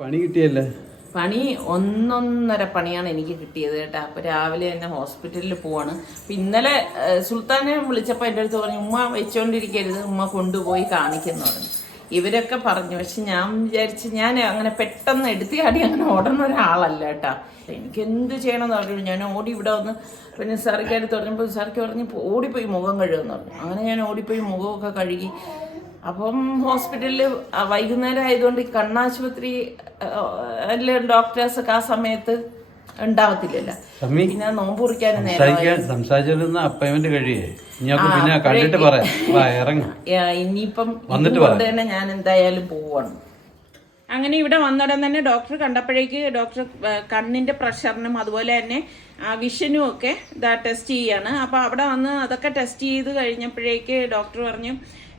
പണി കിട്ടിയല്ലേ? പണി ഒന്നൊന്നര പണിയാണ് എനിക്ക് കിട്ടിയത് കേട്ടോ. അപ്പോൾ രാവിലെ തന്നെ ഹോസ്പിറ്റലിൽ പോവാണ്. അപ്പം ഇന്നലെ സുൽത്താനെ വിളിച്ചപ്പോൾ എൻ്റെ അടുത്ത് പറഞ്ഞു, ഉമ്മ വെച്ചുകൊണ്ടിരിക്കരുത്, ഉമ്മ കൊണ്ടുപോയി കാണിക്കുന്നു പറഞ്ഞു. ഇവരൊക്കെ പറഞ്ഞു. പക്ഷെ ഞാൻ വിചാരിച്ച്, ഞാൻ അങ്ങനെ പെട്ടെന്ന് എടുത്തിയാടി അങ്ങനെ ഓടുന്ന ഒരാളല്ല കേട്ടോ. എനിക്ക് എന്ത് ചെയ്യണമെന്ന് പറഞ്ഞു. ഞാൻ ഓടി ഇവിടെ വന്ന് പിന്നെ സാറിക്ക് അടുത്ത് പറഞ്ഞപ്പോൾ സാർക്ക് പറഞ്ഞ് ഓടിപ്പോയി മുഖം കഴുകുമെന്ന് പറഞ്ഞു. അങ്ങനെ ഞാൻ ഓടിപ്പോയി മുഖമൊക്കെ കഴുകി. അപ്പം ഹോസ്പിറ്റലിൽ വൈകുന്നേരം ആയതുകൊണ്ട് കണ്ണാശുപത്രി ഡോക്ടേഴ്സൊക്കെ ആ സമയത്ത് ഉണ്ടാവത്തില്ലല്ലോ. പിന്നെ നോമ്പ് കുറിക്കാനും ഇനിയിപ്പം ഇതുകൊണ്ട് തന്നെ ഞാൻ എന്തായാലും പോവാണ്. അങ്ങനെ ഇവിടെ വന്നിടം തന്നെ ഡോക്ടർ കണ്ടപ്പോഴേക്ക് ഡോക്ടർ കണ്ണിന്റെ പ്രഷറിനും അതുപോലെ തന്നെ വിഷനും ഒക്കെ ഇതാ ടെസ്റ്റ് ചെയ്യാണ്. അപ്പൊ അവിടെ വന്ന് അതൊക്കെ ടെസ്റ്റ് ചെയ്ത് കഴിഞ്ഞപ്പോഴേക്ക് ഡോക്ടർ പറഞ്ഞു,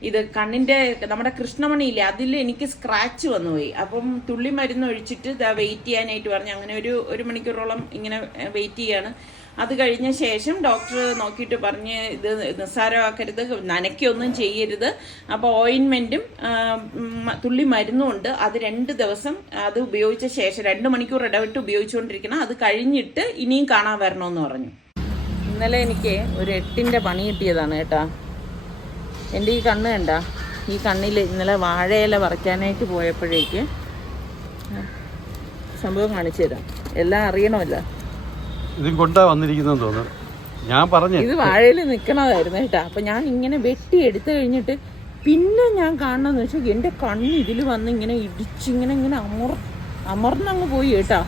ഇത് കണ്ണിന്റെ നമ്മുടെ കൃഷ്ണമണിയില്ലേ, അതിൽ എനിക്ക് സ്ക്രാച്ച് വന്നുപോയി. അപ്പം തുള്ളി മരുന്ന് ഒഴിച്ചിട്ട് ഇതാ വെയിറ്റ് ചെയ്യാനായിട്ട് പറഞ്ഞു. അങ്ങനെ ഒരു മണിക്കൂറോളം ഇങ്ങനെ വെയിറ്റ് ചെയ്യാണ്. അത് കഴിഞ്ഞ ശേഷം ഡോക്ടർ നോക്കിയിട്ട് പറഞ്ഞ്, ഇത് നിസ്സാരമാക്കരുത്, നനയ്ക്കൊന്നും ചെയ്യരുത്. അപ്പോൾ ഓയിൻമെൻറ്റും തുള്ളി മരുന്നും ഉണ്ട്. അത് 2 ദിവസം അത് ഉപയോഗിച്ച ശേഷം 2 മണിക്കൂർ ഇടവിട്ട് ഉപയോഗിച്ചുകൊണ്ടിരിക്കണം. അത് കഴിഞ്ഞിട്ട് ഇനിയും കാണാൻ വരണമെന്ന് പറഞ്ഞു. ഇന്നലെ എനിക്ക് ഒരു 8ന്റെ പണി കിട്ടിയതാണ് കേട്ടോ. എൻ്റെ ഈ കണ്ണ് കണ്ട, ഈ കണ്ണിൽ ഇന്നലെ വാഴയില പറിക്കാനായിട്ട് പോയപ്പോഴേക്ക് സംഭവം കാണിച്ചു തരാം. എല്ലാം അറിയണമല്ലോ. ഇതും കൊണ്ടാ വന്നിരിക്കുന്നെന്ന് തോന്നുന്നു. ഞാൻ പറഞ്ഞു ഇത് വാഴയിൽ നിൽക്കണതായിരുന്നു കേട്ടോ. അപ്പം ഞാൻ ഇങ്ങനെ വെട്ടി എടുത്തു കഴിഞ്ഞിട്ട് പിന്നെ ഞാൻ കാണണമെന്ന് വെച്ചാൽ എൻ്റെ കണ്ണ് ഇതിൽ വന്ന് ഇങ്ങനെ ഇടിച്ചിങ്ങനെ അമർന്നങ്ങ് പോയി കേട്ടോ.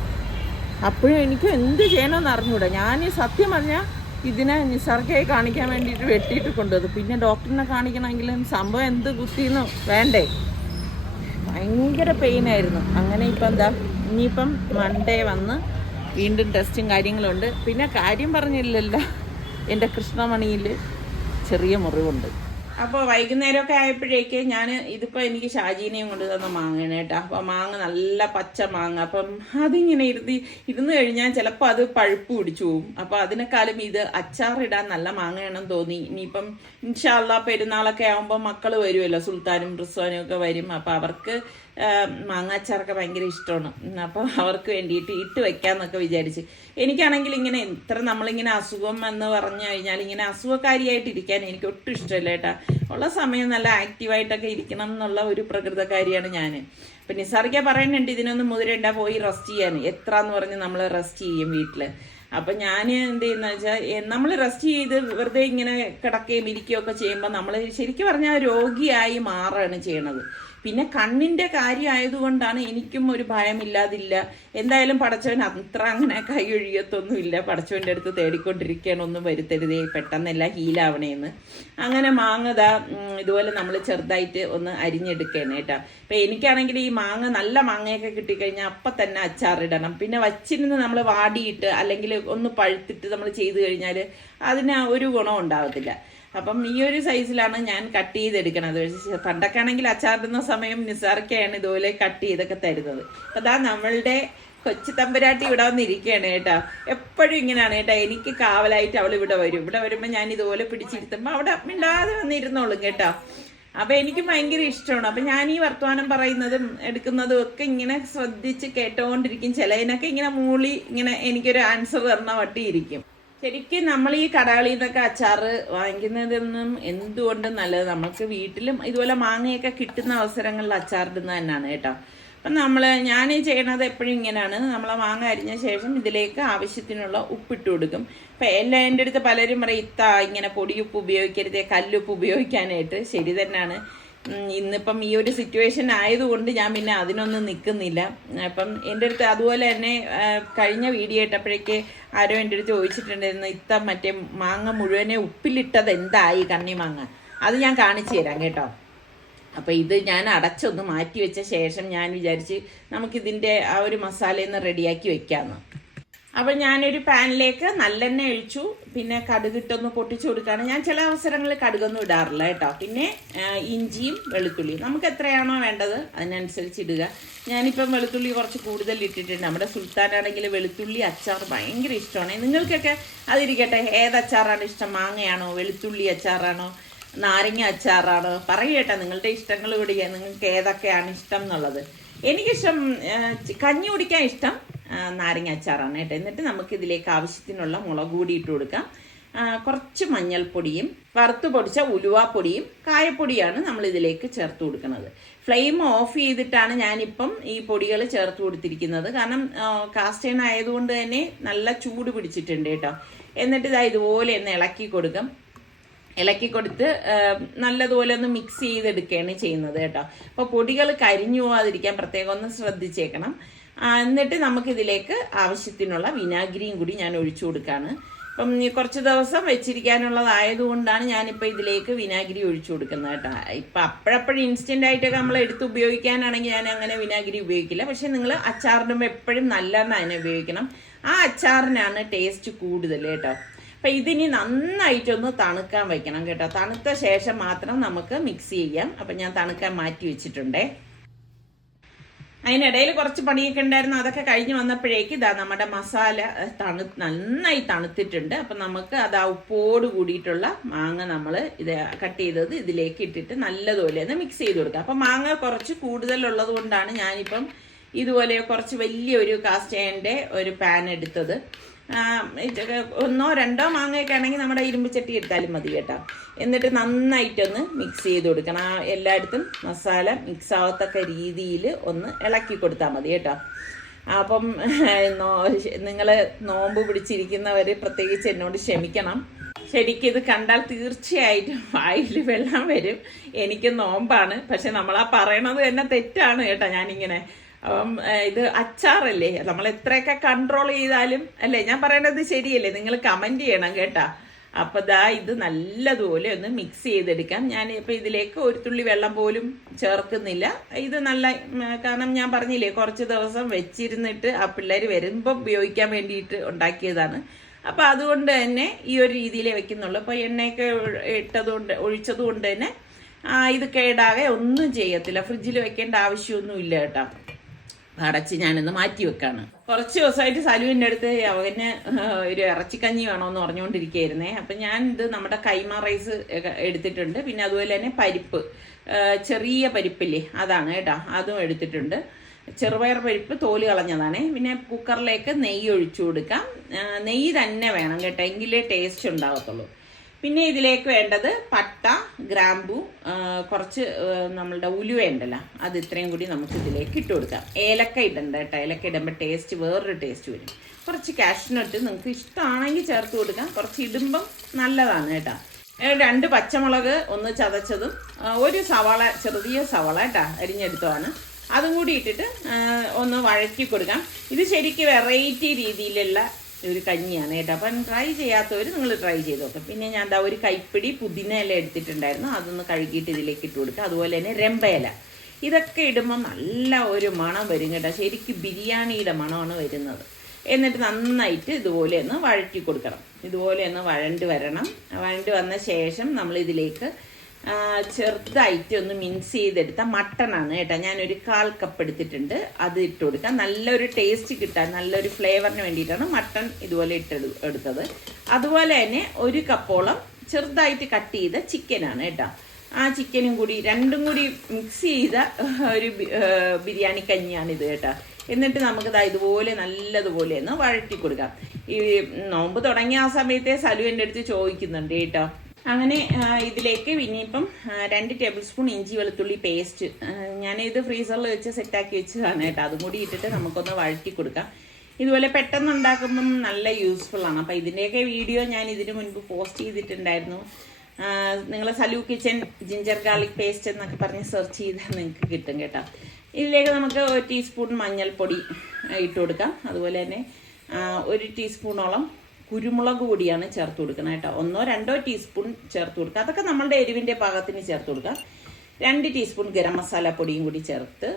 അപ്പോഴും എനിക്ക് എന്ത് ചെയ്യണമെന്ന് അറിഞ്ഞൂടാ. ഞാൻ സത്യം പറഞ്ഞാൽ ഇതിനെ നിസർഗയെ കാണിക്കാൻ വേണ്ടിയിട്ട് വെട്ടിയിട്ട് കൊണ്ടുവന്നു. പിന്നെ ഡോക്ടറിനെ കാണിക്കണമെങ്കിലും സംഭവം എന്ത് കുത്തിന്ന് വേണ്ടേ. ഭയങ്കര പെയിനായിരുന്നു. അങ്ങനെ ഇപ്പം എന്താ, ഇനിയിപ്പം മൺഡേ വന്ന് വീണ്ടും ടെസ്റ്റും കാര്യങ്ങളുണ്ട്. പിന്നെ കാര്യം പറഞ്ഞില്ലല്ലോ, എൻ്റെ കൃഷ്ണമണിയിൽ ചെറിയ മുറിവുണ്ട്. അപ്പോൾ വൈകുന്നേരമൊക്കെ ആയപ്പോഴേക്ക് ഞാൻ ഇതിപ്പോൾ എനിക്ക് ഷാജീനെയും കൊണ്ട് തന്ന മാങ്ങയാണ് കേട്ടോ. അപ്പോൾ മാങ്ങ നല്ല പച്ച മാങ്ങ. അപ്പം അതിങ്ങനെ ഇരുന്ന് കഴിഞ്ഞാൽ ചിലപ്പോൾ അത് പഴുപ്പ് പിടിച്ചു പോവും. അപ്പോൾ അതിനേക്കാളും ഇത് അച്ചാറിടാൻ നല്ല മാങ്ങയാണെന്ന് തോന്നി. ഇനിയിപ്പം ഇൻഷാ അല്ലാഹ് പെരുന്നാളൊക്കെ ആകുമ്പോൾ മക്കൾ വരുമല്ലോ, സുൽത്താനും റിസ്വാനും ഒക്കെ വരും. അപ്പോൾ അവർക്ക് മാങ്ങാച്ചാറൊക്കെ ഭയങ്കര ഇഷ്ടമാണ്. അപ്പോൾ അവർക്ക് വേണ്ടിയിട്ട് ഇട്ട് വെക്കാമെന്നൊക്കെ വിചാരിച്ച്. എനിക്കാണെങ്കിൽ ഇങ്ങനെ നമ്മളിങ്ങനെ അസുഖം എന്ന് പറഞ്ഞു കഴിഞ്ഞാൽ ഇങ്ങനെ അസുഖക്കാരിയായിട്ട് ഇരിക്കാൻ എനിക്ക് ഒട്ടും ഇഷ്ടമില്ല കേട്ടാ. ഉള്ള സമയം നല്ല ആക്റ്റീവായിട്ടൊക്കെ ഇരിക്കണം എന്നുള്ള ഒരു പ്രകൃതക്കാരിയാണ് ഞാൻ. അപ്പം നിസാറിക്ക പറയുന്നുണ്ട്, ഇതിനൊന്നും മുതിരണ്ട, പോയി റെസ്റ്റ് ചെയ്യാൻ. എത്ര എന്ന് പറഞ്ഞ് നമ്മൾ റെസ്റ്റ് ചെയ്യും വീട്ടിൽ. അപ്പം ഞാൻ എന്ത് ചെയ്യുന്ന വെച്ചാൽ, നമ്മൾ റെസ്റ്റ് ചെയ്ത് വെറുതെ ഇങ്ങനെ കിടക്കുകയും ഇരിക്കുകയും ഒക്കെ ചെയ്യുമ്പോൾ നമ്മൾ ശരിക്കും പറഞ്ഞാൽ രോഗിയായി മാറുകയാണ് ചെയ്യണത്. പിന്നെ കണ്ണിന്റെ കാര്യമായതുകൊണ്ടാണ് എനിക്കും ഒരു ഭയമില്ലാതില്ല. എന്തായാലും പടച്ചവൻ അത്ര അങ്ങനെ കൈ ഒഴിയത്തൊന്നുമില്ല. പടച്ചവൻ്റെ അടുത്ത് തേടിക്കൊണ്ടിരിക്കുകയാണ്, ഒന്നും വരുത്തരുതേ, പെട്ടെന്നെല്ലാം ഹീലാവണേന്ന്. അങ്ങനെ മാങ്ങത ഇതുപോലെ നമ്മൾ ചെറുതായിട്ട് ഒന്ന് അരിഞ്ഞെടുക്കുകയാണ് കേട്ടോ. അപ്പം എനിക്കാണെങ്കിൽ ഈ മാങ്ങ നല്ല മാങ്ങയൊക്കെ കിട്ടിക്കഴിഞ്ഞാൽ അപ്പം തന്നെ അച്ചാറിടണം. പിന്നെ വച്ചിരുന്ന് നമ്മൾ വാടിയിട്ട് അല്ലെങ്കിൽ ഒന്ന് പഴുത്തിട്ട് നമ്മൾ ചെയ്ത് കഴിഞ്ഞാൽ അതിന് ഒരു ഗുണം ഉണ്ടാവത്തില്ല. അപ്പം ഈ ഒരു സൈസിലാണ് ഞാൻ കട്ട് ചെയ്തെടുക്കണത്. പണ്ടൊക്കെ ആണെങ്കിൽ അച്ചാറിടുന്ന സമയം നിസാർക്കയാണ് ഇതുപോലെ കട്ട് ചെയ്തൊക്കെ തരുന്നത്. അപ്പം അതാ നമ്മളുടെ കൊച്ചു തമ്പുരാട്ടി ഇവിടെ വന്നിരിക്കുകയാണ് കേട്ടോ. എപ്പോഴും ഇങ്ങനെയാണ് കേട്ടോ, എനിക്ക് കാവലായിട്ട് അവൾ ഇവിടെ വരും. ഇവിടെ വരുമ്പോൾ ഞാൻ ഇതുപോലെ പിടിച്ചിരുത്തുമ്പോൾ അവിടെ മിണ്ടാതെ വന്നിരുന്നോളും കേട്ടോ. അപ്പം എനിക്ക് ഭയങ്കര ഇഷ്ടമാണ്. അപ്പം ഞാൻ ഈ വർത്തമാനം പറയുന്നതും എടുക്കുന്നതും ഒക്കെ ഇങ്ങനെ ശ്രദ്ധിച്ച് കേട്ടോണ്ടിരിക്കും. ചിലതിനൊക്കെ ഇങ്ങനെ മൂളി ഇങ്ങനെ എനിക്കൊരു ആൻസർ തരണ വട്ടിയിരിക്കും. ശരിക്കും നമ്മൾ ഈ കടകളിൽ നിന്നൊക്കെ അച്ചാറ് വാങ്ങിക്കുന്നതൊന്നും എന്തുകൊണ്ടും നല്ലത്. നമുക്ക് വീട്ടിലും ഇതുപോലെ മാങ്ങയൊക്കെ കിട്ടുന്ന അവസരങ്ങളിൽ അച്ചാറിടുന്നത് തന്നെയാണ് കേട്ടോ. അപ്പം ഞാൻ ചെയ്യണത് എപ്പോഴും ഇങ്ങനെയാണ്. നമ്മളെ മാങ്ങ അരിഞ്ഞ ശേഷം ഇതിലേക്ക് ആവശ്യത്തിനുള്ള ഉപ്പിട്ട് കൊടുക്കും. അപ്പം എൻ്റെ അടുത്ത് പലരും പറയും, ഇങ്ങനെ പൊടിയുപ്പ് ഉപയോഗിക്കരുതേ, കല്ലുപ്പ് ഉപയോഗിക്കാനായിട്ട്. ശരി തന്നെയാണ്. ഇന്നിപ്പം ഈ ഒരു സിറ്റുവേഷൻ ആയതുകൊണ്ട് ഞാൻ പിന്നെ അതിനൊന്നും നിൽക്കുന്നില്ല. അപ്പം എൻ്റെ അടുത്ത് അതുപോലെ തന്നെ കഴിഞ്ഞ വീഡിയോ ഇട്ടപ്പോഴേക്ക് ആരോ എൻ്റെ അടുത്ത് ചോദിച്ചിട്ടുണ്ടായിരുന്നു, മറ്റേ മാങ്ങ മുഴുവനെ ഉപ്പിലിട്ടത് എന്തായി കണ്ണിമാങ്ങ, അത് ഞാൻ കാണിച്ചു തരാം കേട്ടോ. അപ്പം ഇത് ഞാൻ അടച്ചൊന്ന് മാറ്റി വെച്ച ശേഷം ഞാൻ വിചാരിച്ച് നമുക്കിതിൻ്റെ ആ ഒരു മസാലയിൽ നിന്ന് റെഡിയാക്കി വെക്കാമെന്ന്. അപ്പം ഞാനൊരു പാനിലേക്ക് നല്ലെണ്ണ ഒഴിച്ചു. പിന്നെ കടുകിട്ടൊന്ന് പൊട്ടിച്ചു കൊടുക്കുകയാണ്. ഞാൻ ചില അവസരങ്ങളിൽ കടുകൊന്നും ഇടാറില്ല കേട്ടോ. പിന്നെ ഇഞ്ചിയും വെളുത്തുള്ളിയും നമുക്ക് എത്രയാണോ വേണ്ടത് അതിനനുസരിച്ച് ഇടുക. ഞാനിപ്പം വെളുത്തുള്ളി കുറച്ച് കൂടുതൽ ഇട്ടിട്ടുണ്ട്. നമ്മുടെ സുൽത്താനാണെങ്കിൽ വെളുത്തുള്ളി അച്ചാർ ഭയങ്കര ഇഷ്ടമാണ്. നിങ്ങൾക്കൊക്കെ അതിരിക്കട്ടെ, ഏതച്ചാറാണ് ഇഷ്ടം? മാങ്ങയാണോ, വെളുത്തുള്ളി അച്ചാറാണോ, നാരങ്ങ അച്ചാറാണോ? പറയട്ടെ, നിങ്ങളുടെ ഇഷ്ടങ്ങൾ കൂടിയാണ്, നിങ്ങൾക്ക് ഏതൊക്കെയാണ് ഇഷ്ടം എന്നുള്ളത്. എനിക്കിഷ്ടം കഞ്ഞി കുടിക്കാൻ ഇഷ്ടം നാരങ്ങ അച്ചാറാണ് കേട്ടോ. എന്നിട്ട് നമുക്ക് ഇതിലേക്ക് ആവശ്യത്തിനുള്ള മുളക് പൊടി ഇട്ട് കൊടുക്കാം. കുറച്ച് മഞ്ഞൾപ്പൊടിയും വറുത്ത് പൊടിച്ച ഉലുവാപ്പൊടിയും കായപ്പൊടിയാണ് നമ്മൾ ഇതിലേക്ക് ചേർത്ത് കൊടുക്കുന്നത്. ഫ്ലെയിം ഓഫ് ചെയ്തിട്ടാണ് ഞാനിപ്പം ഈ പൊടികൾ ചേർത്ത് കൊടുത്തിരിക്കുന്നത്. കാരണം കാസ്റ്റ് അയൺ ആയതുകൊണ്ട് തന്നെ നല്ല ചൂട് പിടിച്ചിട്ടുണ്ട് കേട്ടോ. എന്നിട്ട് ഇതാ ഇതുപോലെ ഒന്ന് ഇളക്കി കൊടുത്ത് നല്ലതുപോലെ ഒന്ന് മിക്സ് ചെയ്തെടുക്കുകയാണ് ചെയ്യുന്നത് കേട്ടോ. അപ്പോൾ പൊടികൾ കരിഞ്ഞു പോകാതിരിക്കാൻ പ്രത്യേകം ഒന്ന് ശ്രദ്ധിച്ചേക്കണം. എന്നിട്ട് നമുക്കിതിലേക്ക് ആവശ്യത്തിനുള്ള വിനാഗിരിയും കൂടി ഞാൻ ഒഴിച്ചു കൊടുക്കുകയാണ്. അപ്പം കുറച്ച് ദിവസം വെച്ചിരിക്കാനുള്ളതായതുകൊണ്ടാണ് ഞാനിപ്പോൾ ഇതിലേക്ക് വിനാഗിരി ഒഴിച്ചു കൊടുക്കുന്നത് കേട്ടോ. ഇപ്പം അപ്പോഴപ്പോഴും ഇൻസ്റ്റൻ്റ് ആയിട്ടൊക്കെ നമ്മൾ എടുത്ത് ഉപയോഗിക്കാനാണെങ്കിൽ ഞാൻ അങ്ങനെ വിനാഗിരി ഉപയോഗിക്കില്ല. പക്ഷെ നിങ്ങൾ അച്ചാറിടുമ്പോൾ എപ്പോഴും നല്ലെണ്ണ അതിനെ ഉപയോഗിക്കണം. ആ അച്ചാറിനാണ് ടേസ്റ്റ് കൂടുതൽ കേട്ടോ. അപ്പം ഇതിനി നന്നായിട്ടൊന്ന് തണുക്കാൻ വയ്ക്കണം കേട്ടോ. തണുത്ത ശേഷം മാത്രം നമുക്ക് മിക്സ് ചെയ്യാം. അപ്പം ഞാൻ തണുക്കാൻ മാറ്റി വെച്ചിട്ടുണ്ടേ. അതിനിടയിൽ കുറച്ച് പണിയൊക്കെ ഉണ്ടായിരുന്നു. അതൊക്കെ കഴിഞ്ഞ് വന്നപ്പോഴേക്ക് ഇതാ നമ്മുടെ മസാല നന്നായി തണുത്തിട്ടുണ്ട്. അപ്പം നമുക്ക് അത് ആ ഉപ്പോട് കൂടിയിട്ടുള്ള മാങ്ങ നമ്മൾ ഇത് കട്ട് ചെയ്തത് ഇതിലേക്ക് ഇട്ടിട്ട് നല്ലതുപോലെ ഒന്ന് മിക്സ് ചെയ്ത് കൊടുക്കുക. അപ്പം മാങ്ങ കുറച്ച് കൂടുതലുള്ളത് കൊണ്ടാണ് ഞാനിപ്പം ഇതുപോലെ കുറച്ച് വലിയൊരു കാസ്റ്റ് അയണിൻ്റെ ഒരു പാൻ എടുത്തത്. 1 or 2 മാങ്ങയൊക്കെ ആണെങ്കിൽ നമ്മുടെ ഇരുമ്പ് ചട്ടി എടുത്താലും മതി കേട്ടോ. എന്നിട്ട് നന്നായിട്ടൊന്ന് മിക്സ് ചെയ്ത് കൊടുക്കണം. എല്ലായിടത്തും മസാല മിക്സ് ആവത്തക്ക രീതിയിൽ ഒന്ന് ഇളക്കി കൊടുത്താൽ മതി കേട്ടോ. അപ്പം നിങ്ങൾ നോമ്പ് പിടിച്ചിരിക്കുന്നവർ പ്രത്യേകിച്ച് എന്നോട് ക്ഷമിക്കണം. ശരിക്കും ഇത് കണ്ടാൽ തീർച്ചയായിട്ടും വായിൽ വെള്ളം വരും. എനിക്ക് നോമ്പാണ്. പക്ഷെ നമ്മളാ പറയണത് തന്നെ തെറ്റാണ് കേട്ടോ. ഞാനിങ്ങനെ ഇത് അച്ചാറല്ലേ, നമ്മൾ എത്രയൊക്കെ കൺട്രോൾ ചെയ്താലും അല്ലേ, ഞാൻ പറയണത് ശരിയല്ലേ? നിങ്ങൾ കമന്റ് ചെയ്യണം കേട്ടാ. അപ്പൊ ദാ ഇത് നല്ലതുപോലെ ഒന്ന് മിക്സ് ചെയ്തെടുക്കാം. ഞാൻ ഇപ്പൊ ഇതിലേക്ക് ഒരു തുള്ളി വെള്ളം പോലും ചേർക്കുന്നില്ല. ഇത് നല്ല, കാരണം ഞാൻ പറഞ്ഞില്ലേ കുറച്ച് ദിവസം വെച്ചിരുന്നിട്ട് ആ പിള്ളേർ വരുമ്പോൾ ഉപയോഗിക്കാൻ വേണ്ടിയിട്ട് ഉണ്ടാക്കിയതാണ്. അപ്പൊ അതുകൊണ്ട് തന്നെ ഈ ഒരു രീതിയിലേ വെക്കുന്നുള്ളൂ. അപ്പൊ എണ്ണയൊക്കെ ഒഴിച്ചത് കൊണ്ട് തന്നെ ഇത് കേടാകെ ഒന്നും ചെയ്യത്തില്ല. ഫ്രിഡ്ജിൽ വെക്കേണ്ട ആവശ്യമൊന്നും ഇല്ല കേട്ടോ. അടച്ച് ഞാനിന്ന് മാറ്റി വെക്കാണ്. കുറച്ച് ദിവസമായിട്ട് സലുവിൻ്റെ അടുത്ത് അവന് ഒരു ഇറച്ചിക്കഞ്ഞി വേണമെന്ന് പറഞ്ഞുകൊണ്ടിരിക്കുകയായിരുന്നേ. അപ്പം ഞാൻ ഇത് നമ്മുടെ കൈമ റൈസ് എടുത്തിട്ടുണ്ട്. പിന്നെ അതുപോലെ തന്നെ പരിപ്പ്, ചെറിയ പരിപ്പില്ലേ അതാണ് കേട്ടോ, അതും എടുത്തിട്ടുണ്ട്. ചെറുപയർ പരിപ്പ് തോല് കളഞ്ഞതാണേ. പിന്നെ കുക്കറിലേക്ക് നെയ്യ് ഒഴിച്ചു കൊടുക്കാം. നെയ്യ് തന്നെ വേണം കേട്ടോ, എങ്കിലേ ടേസ്റ്റ് ഉണ്ടാകത്തുള്ളൂ. പിന്നെ ഇതിലേക്ക് വേണ്ടത് പട്ട, ഗ്രാമ്പു, കുറച്ച് നമ്മളുടെ ഉലുവ ഉണ്ടല്ലോ, അത് ഇത്രയും കൂടി നമുക്ക് ഇതിലേക്ക് ഇട്ട് കൊടുക്കാം. ഏലക്ക ഇടണ്ട കേട്ടോ, ഏലക്ക ഇടുമ്പോൾ ടേസ്റ്റ് വേറൊരു ടേസ്റ്റ് വരും. കുറച്ച് കാഷ്നട്ട് നിങ്ങൾക്ക് ഇഷ്ടമാണെങ്കിൽ ചേർത്ത് കൊടുക്കാം. കുറച്ച് ഇടുമ്പം നല്ലതാണ് കേട്ടോ. 2 പച്ചമുളക് ഒന്ന് ചതച്ചതും, ഒരു സവാള, ചെറിയ സവാള കേട്ടോ അരിഞ്ഞെടുത്തതാണ്, അതും കൂടി ഇട്ടിട്ട് ഒന്ന് വഴറ്റി കൊടുക്കാം. ഇത് ശരിക്കും വെറൈറ്റി രീതിയിലുള്ള ഒരു കഞ്ഞിയാണ് കേട്ടോ. അപ്പം ട്രൈ ചെയ്യാത്തവർ നിങ്ങൾ ട്രൈ ചെയ്ത് നോക്കാം. പിന്നെ ഞാൻ എന്താ ഒരു കൈപ്പിടി പുതിന ഇല എടുത്തിട്ടുണ്ടായിരുന്നു, അതൊന്ന് കഴുകിയിട്ട് ഇതിലേക്ക് ഇട്ട് കൊടുക്കുക. അതുപോലെ തന്നെ രമ്പയില, ഇതൊക്കെ ഇടുമ്പോൾ നല്ല ഒരു മണം വരും കേട്ടോ. ശരിക്കും ബിരിയാണിയുടെ മണമാണ് വരുന്നത്. എന്നിട്ട് നന്നായിട്ട് ഇതുപോലെ ഒന്ന് വഴറ്റി കൊടുക്കണം. ഇതുപോലെ ഒന്ന് വഴണ്ട് വന്ന ശേഷം നമ്മൾ ഇതിലേക്ക് ചെറുതായിട്ട് ഒന്ന് മിക്സ് ചെയ്തെടുത്ത മട്ടനാണ് കേട്ടോ. ഞാനൊരു 1/4 കപ്പ് എടുത്തിട്ടുണ്ട്, അത് ഇട്ട് കൊടുക്കാം. നല്ലൊരു ടേസ്റ്റ് കിട്ടാൻ, നല്ലൊരു ഫ്ലേവറിന് വേണ്ടിയിട്ടാണ് മട്ടൺ ഇതുപോലെ എടുത്തത്. അതുപോലെ തന്നെ 1 കപ്പോളം ചെറുതായിട്ട് കട്ട് ചെയ്ത ചിക്കനാണ് കേട്ടോ. ആ ചിക്കനും കൂടി രണ്ടും കൂടി മിക്സ് ചെയ്ത ഒരു ബിരിയാണി കഞ്ഞിയാണിത് കേട്ടോ. എന്നിട്ട് നമുക്കിത് ഇതുപോലെ നല്ലതുപോലെ ഒന്ന് വഴറ്റി കൊടുക്കാം. ഈ നോമ്പ് തുടങ്ങിയ ആ സമയത്തെ സലു എൻ്റെ അടുത്ത് ചോദിക്കുന്നുണ്ട് കേട്ടോ. അങ്ങനെ ഇതിലേക്ക് ഇനിയിപ്പം 2 ടേബിൾ സ്പൂൺ ഇഞ്ചി വെളുത്തുള്ളി പേസ്റ്റ്, ഞാനിത് ഫ്രീസറിൽ വെച്ച് സെറ്റാക്കി വെച്ചതാണ് കേട്ടോ. അതും കൂടി ഇട്ടിട്ട് നമുക്കൊന്ന് വഴറ്റി കൊടുക്കാം. ഇതുപോലെ പെട്ടെന്ന് ഉണ്ടാക്കുമ്പം നല്ല യൂസ്ഫുൾ ആണ്. അപ്പം ഇതിൻ്റെയൊക്കെ വീഡിയോ ഞാൻ ഇതിന് മുൻപ് പോസ്റ്റ് ചെയ്തിട്ടുണ്ടായിരുന്നു. നിങ്ങൾ സലു കിച്ചൻ ജിഞ്ചർ ഗാർലിക് പേസ്റ്റ് എന്നൊക്കെ പറഞ്ഞ് സെർച്ച് ചെയ്താൽ നിങ്ങൾക്ക് കിട്ടും കേട്ടോ. ഇതിലേക്ക് നമുക്ക് 1 ടീസ്പൂൺ മഞ്ഞൾപ്പൊടി ഇട്ട് കൊടുക്കാം. അതുപോലെ തന്നെ 1 ടീസ്പൂണോളം കുരുമുളക് പൊടിയാണ് ചേർത്ത് കൊടുക്കണം കേട്ടോ. 1 or 2 ടീസ്പൂൺ ചേർത്ത് കൊടുക്കുക. അതൊക്കെ നമ്മളുടെ എരിവിൻ്റെ പാകത്തിന് ചേർത്ത് കൊടുക്കുക. 2 ടീസ്പൂൺ ഗരം മസാല പൊടിയും കൂടി ചേർത്ത്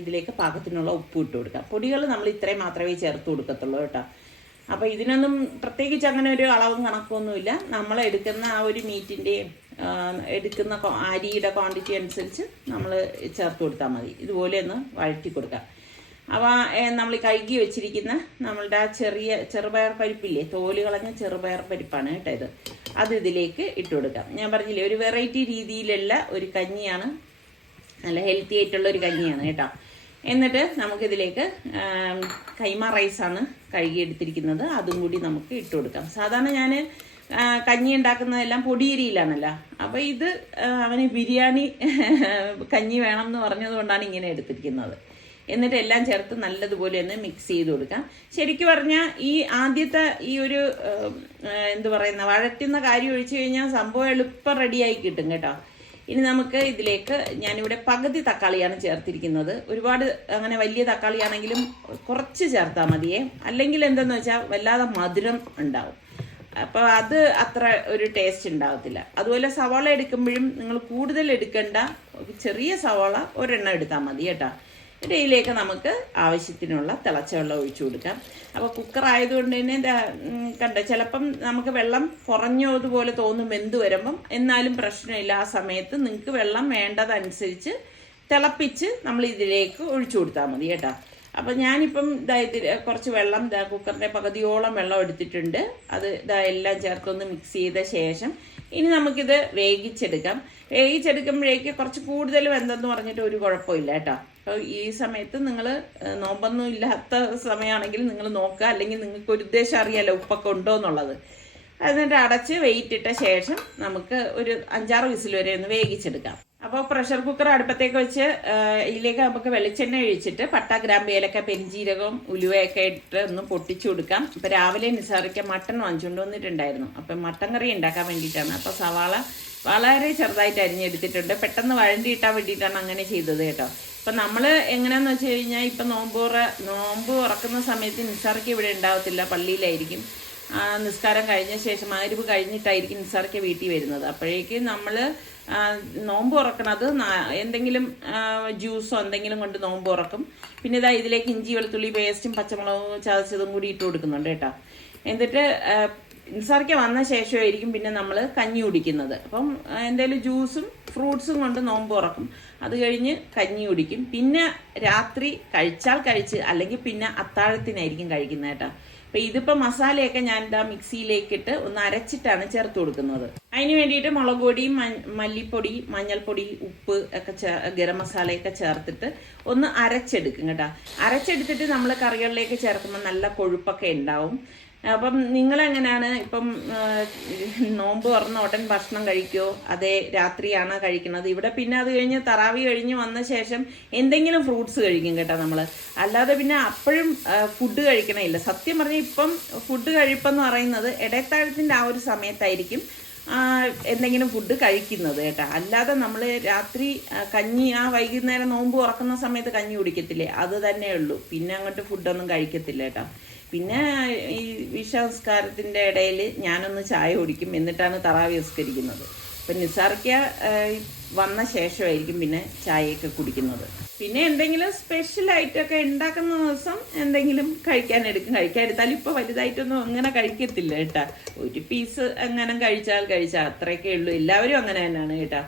ഇതിലേക്ക് പാകത്തിനുള്ള ഉപ്പ് ഇട്ട് കൊടുക്കുക. പൊടികൾ നമ്മൾ ഇത്രയും മാത്രമേ ചേർത്ത് കൊടുക്കത്തുള്ളൂ കേട്ടോ. അപ്പോൾ ഇതിനൊന്നും പ്രത്യേകിച്ച് അങ്ങനെ ഒരു അളവും കണക്കൊന്നുമില്ല. നമ്മൾ എടുക്കുന്ന ആ ഒരു മീറ്റിൻ്റെയും എടുക്കുന്ന അരിയുടെ ക്വാണ്ടിറ്റി അനുസരിച്ച് നമ്മൾ ചേർത്ത് കൊടുത്താൽ മതി. ഇതുപോലെ ഒന്ന് വഴറ്റി കൊടുക്കുക. അപ്പോൾ നമ്മൾ കഴുകി വെച്ചിരിക്കുന്ന നമ്മളുടെ ആ ചെറുപയർ പരിപ്പില്ലേ, തോല് കളഞ്ഞ ചെറുപയർ പരിപ്പാണ് കേട്ടോ ഇത്. അത് ഇതിലേക്ക് ഇട്ട് കൊടുക്കാം. ഞാൻ പറഞ്ഞില്ലേ ഒരു വെറൈറ്റി രീതിയിലുള്ള ഒരു കഞ്ഞിയാണ്, നല്ല ഹെൽത്തി ആയിട്ടുള്ള ഒരു കഞ്ഞിയാണ് കേട്ടോ. എന്നിട്ട് നമുക്കിതിലേക്ക് കൈമ റൈസാണ് കഴുകിയെടുത്തിരിക്കുന്നത്, അതും കൂടി നമുക്ക് ഇട്ട് കൊടുക്കാം. സാധാരണ ഞാൻ കഞ്ഞി ഉണ്ടാക്കുന്നതെല്ലാം പൊടിയരിയിലാണല്ലോ. അപ്പോൾ ഇത് അവന് ബിരിയാണി കഞ്ഞി വേണം എന്ന് പറഞ്ഞതുകൊണ്ടാണ് ഇങ്ങനെ എടുത്തിരിക്കുന്നത്. എന്നിട്ട് എല്ലാം ചേർത്ത് നല്ലതുപോലെ ഒന്ന് മിക്സ് ചെയ്ത് കൊടുക്കാം. ശരിക്കും പറഞ്ഞാൽ ഈ ആദ്യത്തെ ഈ ഒരു വഴറ്റുന്ന കാര്യം ഒഴിച്ചു കഴിഞ്ഞാൽ സംഭവം എളുപ്പം റെഡിയായി കിട്ടും കേട്ടോ. ഇനി നമുക്ക് ഇതിലേക്ക് ഞാനിവിടെ പകുതി തക്കാളിയാണ് ചേർത്തിരിക്കുന്നത്. ഒരുപാട് അങ്ങനെ വലിയ തക്കാളിയാണെങ്കിലും കുറച്ച് ചേർത്താൽ മതിയേ, അല്ലെങ്കിൽ എന്തെന്ന് വെച്ചാൽ വല്ലാതെ മധുരം ഉണ്ടാവും. അപ്പോൾ അത് അത്ര ഒരു ടേസ്റ്റ് ഉണ്ടാകത്തില്ല. അതുപോലെ സവാള എടുക്കുമ്പോഴും നിങ്ങൾ കൂടുതൽ എടുക്കേണ്ട, ചെറിയ സവാള ഒരെണ്ണം എടുത്താൽ മതി കേട്ടോ. ഇതിലേക്ക് നമുക്ക് ആവശ്യത്തിനുള്ള തിളച്ച വെള്ളം ഒഴിച്ചു കൊടുക്കാം. അപ്പോൾ കുക്കർ ആയതുകൊണ്ട് തന്നെ കണ്ട ചിലപ്പം നമുക്ക് വെള്ളം കുറഞ്ഞതുപോലെ തോന്നും വെന്ത് വരുമ്പം, എന്നാലും പ്രശ്നമില്ല. ആ സമയത്ത് നിങ്ങൾക്ക് വെള്ളം വേണ്ടതനുസരിച്ച് തിളപ്പിച്ച് നമ്മൾ ഇതിലേക്ക് ഒഴിച്ചു കൊടുത്താൽ മതി കേട്ടോ. അപ്പം ഞാനിപ്പം കുറച്ച് വെള്ളം കുക്കറിൻ്റെ പകുതിയോളം വെള്ളം എടുത്തിട്ടുണ്ട്. അത് എല്ലാം ചേർത്തൊന്ന് മിക്സ് ചെയ്ത ശേഷം ഇനി നമുക്കിത് വേവിച്ചെടുക്കാം. വേവിച്ചെടുക്കുമ്പോഴേക്ക് കുറച്ച് കൂടുതൽ വെന്തെന്ന് പറഞ്ഞിട്ട് ഒരു കുഴപ്പമില്ല കേട്ടോ. അപ്പോൾ ഈ സമയത്ത് നിങ്ങൾ നോമ്പൊന്നും ഇല്ലാത്ത സമയമാണെങ്കിൽ നിങ്ങൾ നോക്കുക, അല്ലെങ്കിൽ നിങ്ങൾക്ക് ഒരു ഉദ്ദേശം അറിയാമല്ലോ ഉപ്പൊക്കെ ഉണ്ടോ എന്നുള്ളത്. എന്നിട്ട് അടച്ച് വെയിറ്റ് ഇട്ട ശേഷം നമുക്ക് ഒരു 5-6 വിസിൽ വരെ ഒന്ന് വേവിച്ചെടുക്കാം. അപ്പോൾ പ്രഷർ കുക്കർ അടുപ്പത്തേക്ക് വെച്ച് ഇതിലേക്ക് നമുക്ക് വെളിച്ചെണ്ണ ഒഴിച്ചിട്ട് പട്ട, ഗ്രാമ്പ്, ഏലക്ക, പെരിഞ്ജീരകം, ഉലുവയൊക്കെ ഇട്ട് ഒന്ന് പൊട്ടിച്ചു കൊടുക്കാം. അപ്പോൾ രാവിലെ നിസാറിക്ക് മട്ടൺ വാങ്ങിച്ചുകൊണ്ട് വന്നിട്ടുണ്ടായിരുന്നു. അപ്പം മട്ടൻ കറി ഉണ്ടാക്കാൻ വേണ്ടിയിട്ടാണ്. അപ്പോൾ സവാള വളരെ ചെറുതായിട്ട് അരിഞ്ഞെടുത്തിട്ടുണ്ട്. പെട്ടെന്ന് വഴണ്ടിയിട്ടാൻ വേണ്ടിയിട്ടാണ് അങ്ങനെ ചെയ്തത് കേട്ടോ. അപ്പം നമ്മൾ എങ്ങനെയാണെന്ന് വെച്ച് കഴിഞ്ഞാൽ ഇപ്പം നോമ്പ് തുറക്കുന്ന സമയത്ത് നിസാറിക്ക് ഇവിടെ ഉണ്ടാവത്തില്ല, പള്ളിയിലായിരിക്കും. നിസ്കാരം കഴിഞ്ഞ ശേഷം മഗ്‌രിബ് കഴിഞ്ഞിട്ടായിരിക്കും നിസാറിക്ക് വീട്ടിൽ വരുന്നത്. അപ്പോഴേക്കും നമ്മൾ നോമ്പ് തുറക്കണത് എന്തെങ്കിലും ജ്യൂസോ എന്തെങ്കിലും കൊണ്ട് നോമ്പ് തുറക്കും. പിന്നെ ഇതാ ഇതിലേക്ക് ഇഞ്ചി, വെളുത്തുള്ളി പേസ്റ്റും പച്ചമുളകും ചതച്ചതും കൂടി ഇട്ട് കൊടുക്കുന്നുണ്ട് കേട്ടോ. എന്നിട്ട് നിസാറിക്ക് വന്ന ശേഷമായിരിക്കും പിന്നെ നമ്മൾ കഞ്ഞി കുടിക്കുന്നത്. അപ്പം എന്തെങ്കിലും ജ്യൂസും ഫ്രൂട്ട്സും കൊണ്ട് നോമ്പ് തുറക്കും. അത് കഴിഞ്ഞ് കഞ്ഞി കുടിക്കും. പിന്നെ രാത്രി കഴിച്ചാൽ കഴിച്ച്, അല്ലെങ്കിൽ പിന്നെ അത്താഴത്തിനായിരിക്കും കഴിക്കുന്നത് കേട്ടോ. അപ്പം ഇതിപ്പോൾ മസാലയൊക്കെ ഞാൻ മിക്സിയിലേക്കിട്ട് ഒന്ന് അരച്ചിട്ടാണ് ചേർത്ത് കൊടുക്കുന്നത്. അതിന് വേണ്ടിയിട്ട് മുളക് പൊടി, മല്ലിപ്പൊടി, മഞ്ഞൾപ്പൊടി, ഉപ്പ് ഒക്കെ ഗരം മസാലയൊക്കെ ചേർത്തിട്ട് ഒന്ന് അരച്ചെടുക്കും കേട്ടോ. അരച്ചെടുത്തിട്ട് നമ്മൾ കറികളിലേക്ക് ചേർക്കുമ്പോൾ നല്ല കൊഴുപ്പൊക്കെ ഉണ്ടാവും. അപ്പം നിങ്ങളെങ്ങനെയാണ് ഇപ്പം നോമ്പ് തുറന്ന ഉടൻ ഭക്ഷണം കഴിക്കുമോ, അതേ രാത്രിയാണ് കഴിക്കുന്നത്? ഇവിടെ പിന്നെ അത് കഴിഞ്ഞ് തറാവി കഴിഞ്ഞ് വന്ന ശേഷം എന്തെങ്കിലും ഫ്രൂട്ട്സ് കഴിക്കും കേട്ടോ നമ്മൾ. അല്ലാതെ പിന്നെ അപ്പോഴും ഫുഡ് കഴിക്കണമില്ല. സത്യം പറഞ്ഞാൽ ഇപ്പം ഫുഡ് കഴിപ്പെന്ന് പറയുന്നത് ഇടത്താഴത്തിൻ്റെ ആ ഒരു സമയത്തായിരിക്കും എന്തെങ്കിലും ഫുഡ് കഴിക്കുന്നത് കേട്ടോ. അല്ലാതെ നമ്മൾ രാത്രി കഞ്ഞി വൈകുന്നേരം നോമ്പ് തുറക്കുന്ന സമയത്ത് കഞ്ഞി കുടിക്കത്തില്ലേ, അത് തന്നെ ഉള്ളൂ. പിന്നെ അങ്ങോട്ട് ഫുഡൊന്നും കഴിക്കത്തില്ല കേട്ടോ. പിന്നെ ഈ വിഷാംസ്കാരത്തിൻ്റെ ഇടയിൽ ഞാനൊന്ന് ചായ കുടിക്കും, എന്നിട്ടാണ് തറാവി നിസ്കരിക്കുന്നത്. അപ്പം നിസാറിക്ക വന്ന ശേഷമായിരിക്കും പിന്നെ ചായയൊക്കെ കുടിക്കുന്നത്. പിന്നെ എന്തെങ്കിലും സ്പെഷ്യലായിട്ടൊക്കെ ഉണ്ടാക്കുന്ന ദിവസം എന്തെങ്കിലും കഴിക്കാൻ ഇപ്പോൾ വലുതായിട്ടൊന്നും അങ്ങനെ കഴിക്കത്തില്ല കേട്ടാ. ഒരു പീസ് അങ്ങനെ കഴിച്ചാൽ അത്രയൊക്കെ ഉള്ളൂ. എല്ലാവരും അങ്ങനെ തന്നെയാണ് കേട്ടാ.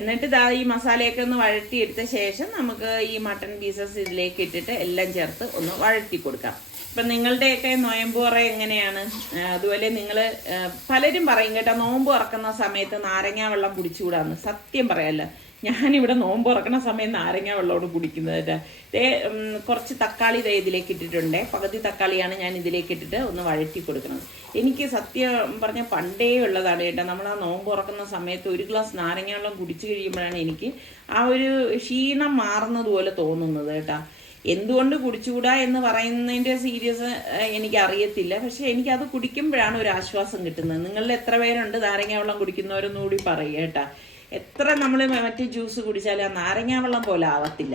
എന്നിട്ട് ഈ മസാലയൊക്കെ ഒന്ന് വഴറ്റിയെടുത്ത ശേഷം നമുക്ക് ഈ മട്ടൺ പീസസ് ഇതിലേക്ക് ഇട്ടിട്ട് എല്ലാം ചേർത്ത് ഒന്ന് വഴറ്റി കൊടുക്കാം. ഇപ്പം നിങ്ങളുടെയൊക്കെ നോയമ്പ് തുറ എങ്ങനെയാണ്? അതുപോലെ നിങ്ങൾ പലരും പറയും കേട്ടോ, നോമ്പ് തുറക്കുന്ന സമയത്ത് നാരങ്ങാ വെള്ളം കുടിച്ചുകൂടാന്ന്. സത്യം പറയാമല്ലോ, ഞാനിവിടെ നോമ്പ് തുറക്കുന്ന സമയം നാരങ്ങാ വെള്ളമാണ് കുടിക്കുന്നത്. കുറച്ച് തക്കാളി ഇതിലേക്ക് ഇട്ടിട്ടുണ്ട്. പകുതി തക്കാളിയാണ് ഞാൻ ഇതിലേക്ക് ഇട്ടിട്ട് ഒന്ന് വഴറ്റി കൊടുക്കുന്നത്. എനിക്ക് സത്യം പറഞ്ഞാൽ പണ്ടേ ഉള്ളതാണ് കേട്ടോ. നമ്മൾ ആ നോമ്പ് തുറക്കുന്ന സമയത്ത് ഒരു ഗ്ലാസ് നാരങ്ങാ വെള്ളം കുടിച്ചു കഴിയുമ്പോഴാണ് എനിക്ക് ആ ഒരു ക്ഷീണം മാറുന്നത് പോലെ തോന്നുന്നത് കേട്ടോ. എന്തുകൊണ്ട് കുടിച്ചുകൂടാ എന്ന് പറയുന്നതിൻ്റെ സീരിയസ് എനിക്ക് അറിയത്തില്ല. പക്ഷെ എനിക്കത് കുടിക്കുമ്പോഴാണ് ഒരു ആശ്വാസം കിട്ടുന്നത്. നിങ്ങളിൽ എത്ര പേരുണ്ട് നാരങ്ങാ വെള്ളം കുടിക്കുന്നവരൊന്നും കൂടി പറയുക കേട്ടാ. എത്ര നമ്മൾ മറ്റു ജ്യൂസ് കുടിച്ചാലും ആ നാരങ്ങാ വെള്ളം പോലെ ആവത്തില്ല.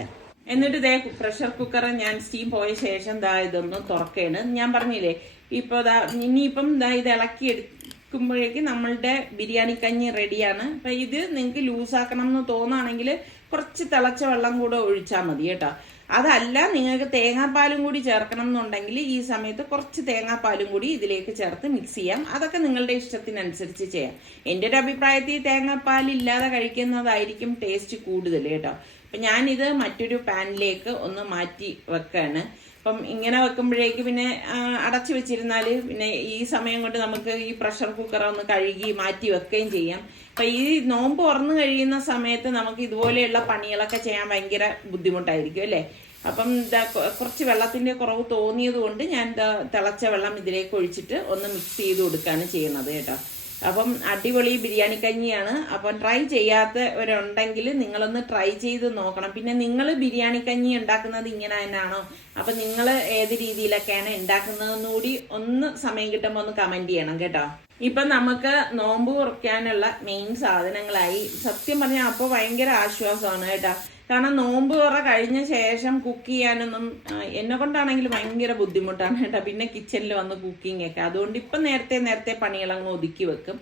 എന്നിട്ട് പ്രഷർ കുക്കർ ഞാൻ സ്റ്റീം പോയ ശേഷം ഇതൊന്ന് തുറക്കുകയാണ്. ഞാൻ പറഞ്ഞില്ലേ ഇപ്പോൾ ഇനിയിപ്പം ഇത് ഇളക്കി എടുക്കുമ്പോഴേക്ക് നമ്മളുടെ ബിരിയാണി കഞ്ഞി റെഡിയാണ്. അപ്പം ഇത് നിങ്ങൾക്ക് ലൂസാക്കണം എന്ന് തോന്നുകയാണെങ്കിൽ കുറച്ച് തിളച്ച വെള്ളം കൂടെ ഒഴിച്ചാൽ മതി കേട്ടോ. അതല്ല നിങ്ങൾക്ക് തേങ്ങാപ്പാലും കൂടി ചേർക്കണം എന്നുണ്ടെങ്കിൽ ഈ സമയത്ത് കുറച്ച് തേങ്ങാപ്പാലും കൂടി ഇതിലേക്ക് ചേർത്ത് മിക്സ് ചെയ്യാം. അതൊക്കെ നിങ്ങളുടെ ഇഷ്ടത്തിനനുസരിച്ച് ചെയ്യാം. എൻ്റെ ഒരു അഭിപ്രായത്തിൽ തേങ്ങാപ്പാലില്ലാതെ കഴിക്കുന്നതായിരിക്കും ടേസ്റ്റ് കൂടുതൽ കേട്ടോ. അപ്പം ഞാനിത് മറ്റൊരു പാനിലേക്ക് ഒന്ന് മാറ്റി വെക്കാണ്. അപ്പം ഇങ്ങനെ വെക്കുമ്പോഴേക്ക് പിന്നെ അടച്ചു വെച്ചിരുന്നാൽ പിന്നെ ഈ സമയം കൊണ്ട് നമുക്ക് ഈ പ്രഷർ കുക്കർ ഒന്ന് കഴുകി മാറ്റി വെക്കുകയും ചെയ്യാം. അപ്പം ഈ നോമ്പ് തുറന്നു കഴിയുന്ന സമയത്ത് നമുക്ക് ഇതുപോലെയുള്ള പണികളൊക്കെ ചെയ്യാൻ ഭയങ്കര ബുദ്ധിമുട്ടായിരിക്കും അല്ലേ. അപ്പം ഇതാ കുറച്ച് വെള്ളത്തിൻ്റെ കുറവ് തോന്നിയത് കൊണ്ട് ഞാൻ തിളച്ച വെള്ളം ഇതിലേക്ക് ഒഴിച്ചിട്ട് ഒന്ന് മിക്സ് ചെയ്ത് കൊടുക്കുകയാണ് ചെയ്യുന്നത് കേട്ടോ. അപ്പം അടിപൊളി ബിരിയാണി കഞ്ഞിയാണ്. അപ്പം ട്രൈ ചെയ്യാത്തവരുണ്ടെങ്കിൽ നിങ്ങളൊന്ന് ട്രൈ ചെയ്ത് നോക്കണം. പിന്നെ നിങ്ങൾ ബിരിയാണി കഞ്ഞി ഉണ്ടാക്കുന്നത് ഇങ്ങനെ തന്നെയാണോ, അപ്പം നിങ്ങൾ ഏത് രീതിയിലൊക്കെയാണ് ഉണ്ടാക്കുന്നതെന്ന് കൂടി ഒന്ന് സമയം കിട്ടുമ്പോൾ ഒന്ന് കമന്റ് ചെയ്യണം കേട്ടോ. ഇപ്പം നമുക്ക് നോമ്പ് കുറയ്ക്കാനുള്ള മെയിൻ സാധനങ്ങളായി. സത്യം പറഞ്ഞാൽ അപ്പോൾ ഭയങ്കര ആശ്വാസമാണ് കേട്ടോ. കാരണം നോമ്പ് തുറ കഴിഞ്ഞ ശേഷം കുക്ക് ചെയ്യാനൊന്നും എന്നെ കൊണ്ടാണെങ്കിൽ ഭയങ്കര ബുദ്ധിമുട്ടാണ് കേട്ടോ. പിന്നെ കിച്ചണിൽ വന്ന് കുക്കിംഗ് ഒക്കെ, അതുകൊണ്ട് ഇപ്പം നേരത്തെ പണികളങ്ങ് ഒതുക്കി വെക്കും.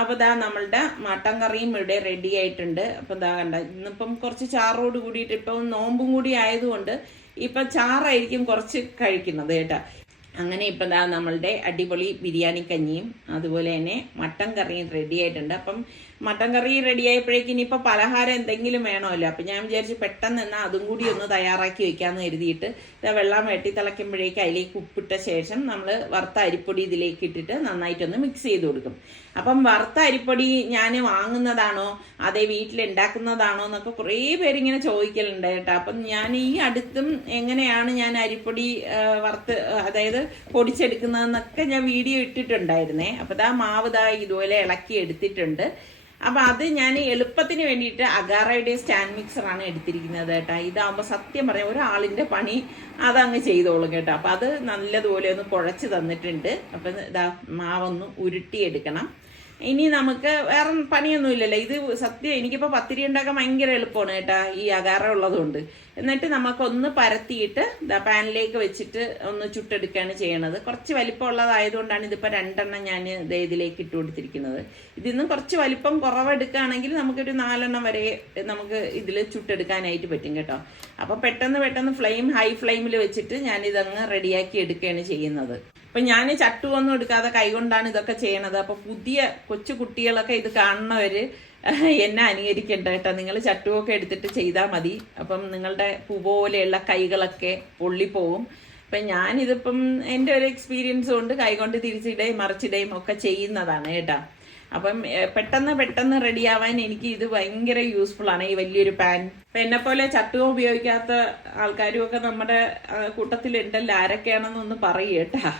അപ്പോൾ ഇതാ നമ്മളുടെ മട്ടൻ കറിയും ഇവിടെ റെഡി ആയിട്ടുണ്ട്. അപ്പം ഇതാ കണ്ട, ഇന്നിപ്പം കുറച്ച് ചാറോട് കൂടിയിട്ട് ഇപ്പം നോമ്പും കൂടി ആയതുകൊണ്ട് ഇപ്പം ചാറായിരിക്കും കുറച്ച് കഴിക്കുന്നത് കേട്ടോ. അങ്ങനെ ഇപ്പം ദാ നമ്മളുടെ അടിപൊളി ബിരിയാണി കഞ്ഞിയും അതുപോലെ തന്നെ മട്ടൻ കറിയും റെഡി ആയിട്ടുണ്ട്. അപ്പം മട്ടൻ കറി റെഡി ആയപ്പോഴേക്കും ഇനിയിപ്പോൾ പലഹാരം എന്തെങ്കിലും വേണമല്ലോ. അപ്പം ഞാൻ വിചാരിച്ചു പെട്ടെന്ന് എന്നാൽ അതും കൂടി ഒന്ന് തയ്യാറാക്കി വെക്കാമെന്ന് കരുതിയിട്ട് വെള്ളം വെട്ടി തിളയ്ക്കുമ്പോഴേക്കും അതിലേക്ക് ഉപ്പിട്ട ശേഷം നമ്മൾ വറുത്ത അരിപ്പൊടി ഇതിലേക്ക് ഇട്ടിട്ട് നന്നായിട്ടൊന്ന് മിക്സ് ചെയ്ത് കൊടുക്കും. അപ്പം വറുത്ത അരിപ്പൊടി ഞാൻ വാങ്ങുന്നതാണോ അതേ വീട്ടിലുണ്ടാക്കുന്നതാണോ എന്നൊക്കെ കുറേ പേരിങ്ങനെ ചോദിക്കലുണ്ട് കേട്ടോ. അപ്പം ഞാൻ ഈ അടുത്തും എങ്ങനെയാണ് ഞാൻ അരിപ്പൊടി വറുത്ത് അതായത് പൊടിച്ചെടുക്കുന്നതെന്നൊക്കെ ഞാൻ വീഡിയോ ഇട്ടിട്ടുണ്ടായിരുന്നേ. അപ്പം ദാ മാവ് ദാ ഇതുപോലെ ഇളക്കി എടുത്തിട്ടുണ്ട്. അപ്പം അത് ഞാൻ എളുപ്പത്തിന് വേണ്ടിയിട്ട് അഗാറയുടെ സ്റ്റാൻഡ് മിക്സറാണ് എടുത്തിരിക്കുന്നത് കേട്ടോ. ഇതാകുമ്പോൾ സത്യം പറയാം ഒരാളിൻ്റെ പണി അതങ്ങ് ചെയ്തോളും കേട്ടോ. അപ്പം അത് നല്ലതുപോലെ ഒന്ന് കുഴച്ച് തന്നിട്ടുണ്ട്. അപ്പം ഇതാ മാവൊന്ന് ഉരുട്ടിയെടുക്കണം. ഇനി നമുക്ക് വേറെ പണിയൊന്നും ഇല്ലല്ലോ. ഇത് സത്യം എനിക്കിപ്പോൾ പത്തിരി ഉണ്ടാക്കാൻ ഭയങ്കര എളുപ്പമാണ് കേട്ടോ, ഈ അകാറ ഉള്ളതുകൊണ്ട്. എന്നിട്ട് നമുക്കൊന്ന് പരത്തിയിട്ട് പാനിലേക്ക് വെച്ചിട്ട് ഒന്ന് ചുട്ടെടുക്കുകയാണ് ചെയ്യണത്. കുറച്ച് വലിപ്പമുള്ളതായതുകൊണ്ടാണ് ഇതിപ്പോൾ 2 എണ്ണം ഞാൻ ഇതിലേക്ക് ഇട്ട് കൊടുത്തിരിക്കുന്നത്. ഇതിന്ന് കുറച്ച് വലിപ്പം കുറവെടുക്കുകയാണെങ്കിൽ നമുക്കൊരു 4 എണ്ണം വരെ നമുക്ക് ഇതിൽ ചുട്ടെടുക്കാനായിട്ട് പറ്റും കേട്ടോ. അപ്പോൾ പെട്ടെന്ന് ഹൈ ഫ്ലെയിമിൽ വെച്ചിട്ട് ഞാനിതങ്ങ് റെഡിയാക്കി എടുക്കുകയാണ് ചെയ്യുന്നത്. അപ്പൊ ഞാൻ ചട്ടുവൊന്നും എടുക്കാതെ കൈകൊണ്ടാണ് ഇതൊക്കെ ചെയ്യണത്. അപ്പൊ പുതിയ കൊച്ചു കുട്ടികളൊക്കെ ഇത് കാണുന്നവര് എന്നെ അനുകരിക്കണ്ട കേട്ടോ. നിങ്ങൾ ചട്ടുവൊക്കെ എടുത്തിട്ട് ചെയ്താൽ മതി. അപ്പം നിങ്ങളുടെ പൂ പോലെയുള്ള കൈകളൊക്കെ പൊള്ളിപ്പോവും. അപ്പം ഞാനിതിപ്പം എൻ്റെ ഒരു എക്സ്പീരിയൻസ് കൊണ്ട് കൈകൊണ്ട് തിരിച്ചിടുകയും മറിച്ചിടുകയും ഒക്കെ ചെയ്യുന്നതാണ് കേട്ടോ. അപ്പം പെട്ടെന്ന് റെഡിയാവാൻ എനിക്ക് ഇത് ഭയങ്കര യൂസ്ഫുൾ ആണ്, ഈ വലിയൊരു പാൻ. അപ്പം എന്നെ പോലെ ചട്ടുക ഉപയോഗിക്കാത്ത ആൾക്കാരും ഒക്കെ നമ്മുടെ കൂട്ടത്തിലുണ്ടല്ലോ, ആരൊക്കെയാണെന്നൊന്ന് പറയൂ കേട്ടാ.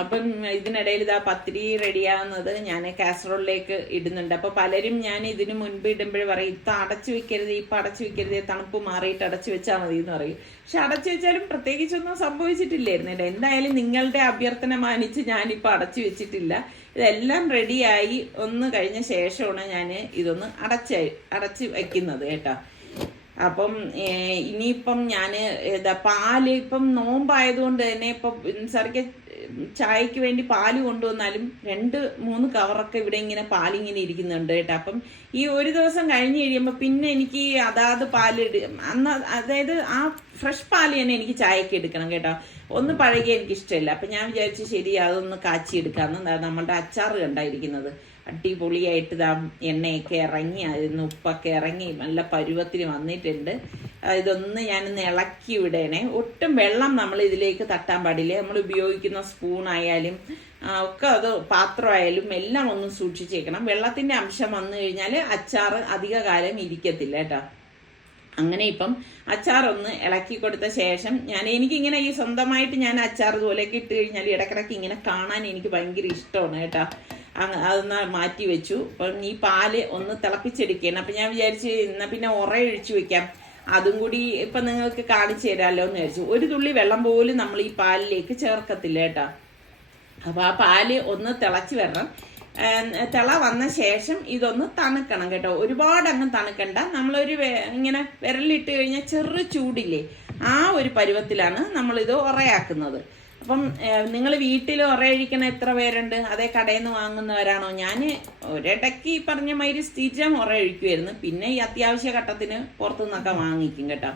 അപ്പം ഇതിനിടയിൽ ഇതാ പത്തിരി റെഡിയാകുന്നത് ഞാൻ കാസറോളിലേക്ക് ഇടുന്നുണ്ട്. അപ്പോൾ പലരും ഞാൻ ഇതിന് മുൻപ് ഇടുമ്പോഴേ പറയും ഇപ്പം അടച്ചു വെക്കരുത്, ഇപ്പം അടച്ചു വെക്കരുത്, തണുപ്പ് മാറിയിട്ട് അടച്ചു വെച്ചാൽ മതി എന്ന് പറയും. പക്ഷെ അടച്ചു വെച്ചാലും പ്രത്യേകിച്ചൊന്നും സംഭവിച്ചിട്ടില്ലായിരുന്നു കേട്ടോ. എന്തായാലും നിങ്ങളുടെ അഭ്യർത്ഥന മാനിച്ച് ഞാനിപ്പോൾ അടച്ചു വെച്ചിട്ടില്ല. ഇതെല്ലാം റെഡിയായി ഒന്ന് കഴിഞ്ഞ ശേഷമാണ് ഞാൻ ഇതൊന്ന് അടച്ച് വയ്ക്കുന്നത് കേട്ടോ. അപ്പം ഇനിയിപ്പം ഞാൻ പാല് ഇപ്പം നോമ്പായതുകൊണ്ട് തന്നെ ഇപ്പം സാറിക്ക് ചായക്ക് വേണ്ടി പാല് കൊണ്ടുവന്നാലും 2-3 കവറൊക്കെ ഇവിടെ ഇങ്ങനെ പാലിങ്ങനെ ഇരിക്കുന്നുണ്ട് കേട്ടോ. അപ്പം ഈ ഒരു ദിവസം കഴിഞ്ഞ് കഴിയുമ്പോൾ പിന്നെ എനിക്ക് അതാത് പാല് അതായത് ആ ഫ്രഷ് പാല് തന്നെ എനിക്ക് ചായക്ക് എടുക്കണം കേട്ടോ. ഒന്ന് പഴകിയ എനിക്ക് ഇഷ്ടമില്ല. അപ്പം ഞാൻ വിചാരിച്ചു ശരി അതൊന്ന് കാച്ചി എടുക്കാമെന്ന്. നമ്മളുടെ അച്ചാറ് കണ്ടായിരിക്കുന്നത് അടിപൊളിയായിട്ട് എണ്ണയൊക്കെ ഇറങ്ങി അതിന് ഉപ്പൊക്കെ ഇറങ്ങി നല്ല പരുവത്തിന് വന്നിട്ടുണ്ട്. ഇതൊന്ന് ഞാനൊന്ന് ഇളക്കി വിടണേ. ഒട്ടും വെള്ളം നമ്മൾ ഇതിലേക്ക് തട്ടാൻ പാടില്ല. നമ്മൾ ഉപയോഗിക്കുന്ന സ്പൂണായാലും ഒക്കെ അത് പാത്രമായാലും എല്ലാം ഒന്ന് സൂക്ഷിച്ചേക്കണം. വെള്ളത്തിന്റെ അംശം വന്നു കഴിഞ്ഞാൽ അച്ചാറ് അധിക കാലം ഇരിക്കത്തില്ല കേട്ടോ. അങ്ങനെ ഇപ്പം അച്ചാറൊന്ന് ഇളക്കി കൊടുത്ത ശേഷം എനിക്കിങ്ങനെ ഈ സ്വന്തമായിട്ട് ഞാൻ അച്ചാർ ഇതുപോലെയൊക്കെ ഇട്ട് കഴിഞ്ഞാൽ ഇടക്കിടക്ക് ഇങ്ങനെ കാണാൻ എനിക്ക് ഭയങ്കര ഇഷ്ടമാണ് കേട്ടോ. അതൊന്ന് മാറ്റി വെച്ചു. അപ്പം ഈ പാല് ഒന്ന് തിളപ്പിച്ചെടുക്കുകയാണ്. അപ്പം ഞാൻ വിചാരിച്ച് എന്നാൽ പിന്നെ ഉറയൊഴിച്ചു വെക്കാം, അതും കൂടി ഇപ്പം നിങ്ങൾക്ക് കാണിച്ചു തരാമല്ലോ എന്ന് വിചാരിച്ചു. ഒരു തുള്ളി വെള്ളം പോലും നമ്മൾ ഈ പാലിലേക്ക് ചേർക്കത്തില്ല കേട്ടോ. അപ്പോൾ ആ പാല് ഒന്ന് തിളച്ച് വരണം. തിള വന്ന ശേഷം ഇതൊന്ന് തണുക്കണം കേട്ടോ. ഒരുപാട് അങ്ങ് തണുക്കണ്ട. നമ്മളൊരു ഇങ്ങനെ വിരലിട്ട് കഴിഞ്ഞാൽ ചെറു ചൂടില്ലേ, ആ ഒരു പരുവത്തിലാണ് നമ്മളിത് ഉറയാക്കുന്നത്. അപ്പം നിങ്ങൾ വീട്ടിൽ ഉറയൊഴിക്കണ എത്ര പേരുണ്ട്? അതേ കടയിൽ നിന്ന് വാങ്ങുന്നവരാണോ? ഞാൻ ഒരിടയ്ക്ക് പറഞ്ഞ മാതിരി സ്ഥിരം ഉറയൊഴിക്കുമായിരുന്നു. പിന്നെ ഈ അത്യാവശ്യ ഘട്ടത്തിന് പുറത്തുനിന്നൊക്കെ വാങ്ങിക്കും കേട്ടോ.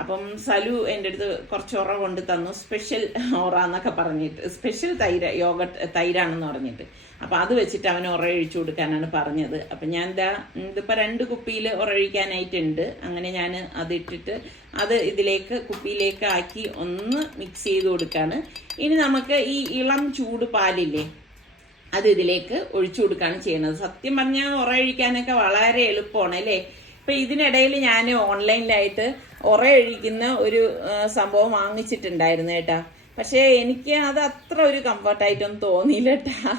അപ്പം സലു എൻ്റെ അടുത്ത് കുറച്ച് ഉറ കൊണ്ട് തന്നു, സ്പെഷ്യൽ ഉറ എന്നൊക്കെ പറഞ്ഞിട്ട്, സ്പെഷ്യൽ തൈരാണെന്ന് പറഞ്ഞിട്ട്. അപ്പം അത് വെച്ചിട്ട് അവന് ഉറയൊഴിച്ചു കൊടുക്കാനാണ് പറഞ്ഞത്. അപ്പം ഞാൻ ഇതിപ്പോൾ 2 കുപ്പിയിൽ ഉറയൊഴിക്കാനായിട്ടുണ്ട്. അങ്ങനെ ഞാൻ അതിട്ടിട്ട് അത് ഇതിലേക്ക് കുപ്പിയിലേക്ക് ആക്കി ഒന്ന് മിക്സ് ചെയ്ത് കൊടുക്കുകയാണ്. ഇനി നമുക്ക് ഈ ഇളം ചൂട് പാലില്ലേ, അത് ഇതിലേക്ക് ഒഴിച്ചു കൊടുക്കുകയാണ് ചെയ്യുന്നത്. സത്യം പറഞ്ഞാൽ ഉറയൊഴിക്കാനൊക്കെ വളരെ എളുപ്പമാണ് അല്ലേ. ഇപ്പം ഇതിനിടയിൽ ഞാൻ ഓൺലൈനിലായിട്ട് ഒറയൊഴിക്കുന്ന ഒരു സംഭവം വാങ്ങിച്ചിട്ടുണ്ടായിരുന്നു കേട്ടാ. പക്ഷേ എനിക്ക് അത് അത്ര ഒരു കംഫർട്ടായിട്ടൊന്നും തോന്നിയില്ല കേട്ടാ.